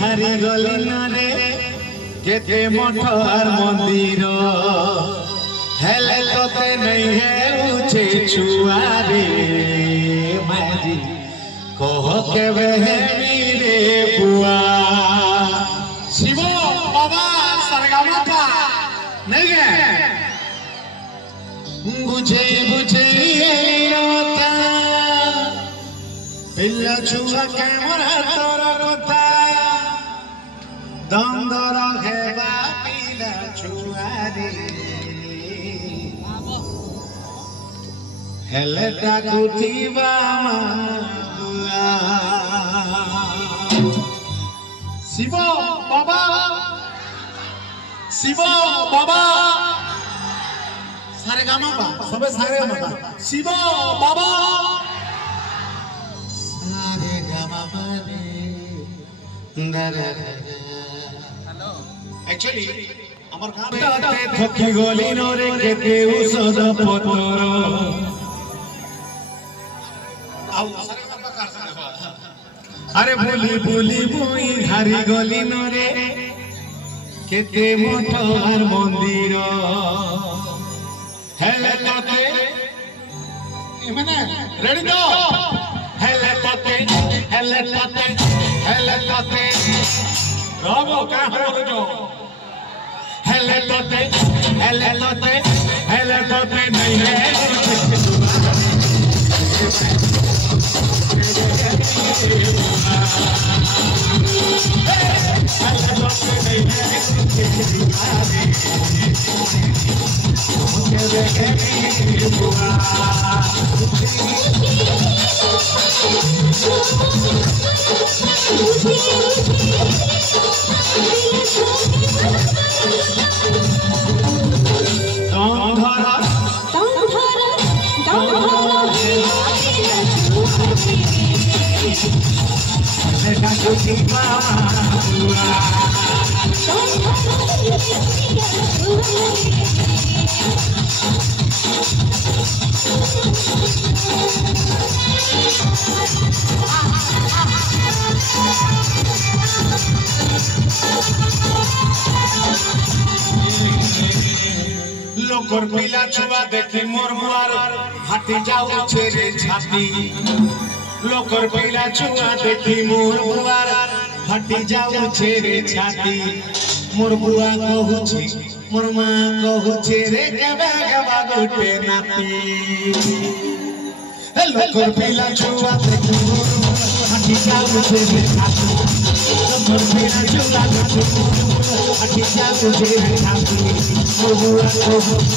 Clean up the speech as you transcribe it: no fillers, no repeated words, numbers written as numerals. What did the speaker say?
হারি গলি না রে কেতে মঠর মন্দির হেলে তোতে নাই হেউছে ছুয়ারে মাঝি কহ কেবে হেবি রে বুয়া শিব বাবা সরগামাটা নাই গে বুঝে বুঝে রতা পিল্লা ছুয়া কেমন তোর কথা দন্দর হেবা পিলা ছুয়ারে হেলে ডাকুথিবা মাগুয়া শিব বাবা শিব বাবা সারে গামা বা সবে সারে গামা বা শিব বাবা সারে গামা বা রে দারে হ্যালো एक्चुअली আমার গানটাতে থকি গলি নরে কেতে ঔষধ পতর আরে বলি বলি মুই হারি গলি নরে কেতে মঠর মন্দির হেলে তোতে মানে রেডি তো হেলে তোতে রাবো কা হলো তো হেলে তোতে नहीं है लोकर पीला छुआ देखी मोर मुआर हाथी जाऊ छेरे छाती लोकर पीला छुआ देखी मोर मुआर हाथी जाऊ छेरे छाती मोर बुआ कहूची मोर मां कहूची रे केबे केबा गुटे नाती लोकर पीला छुआ देखी मोर मुआर हाथी जाऊ छेरे छाती लोकर पीला छुआ देखी मोर मुआर हाथी जाऊ छेरे छाती मोर बुआ कहूची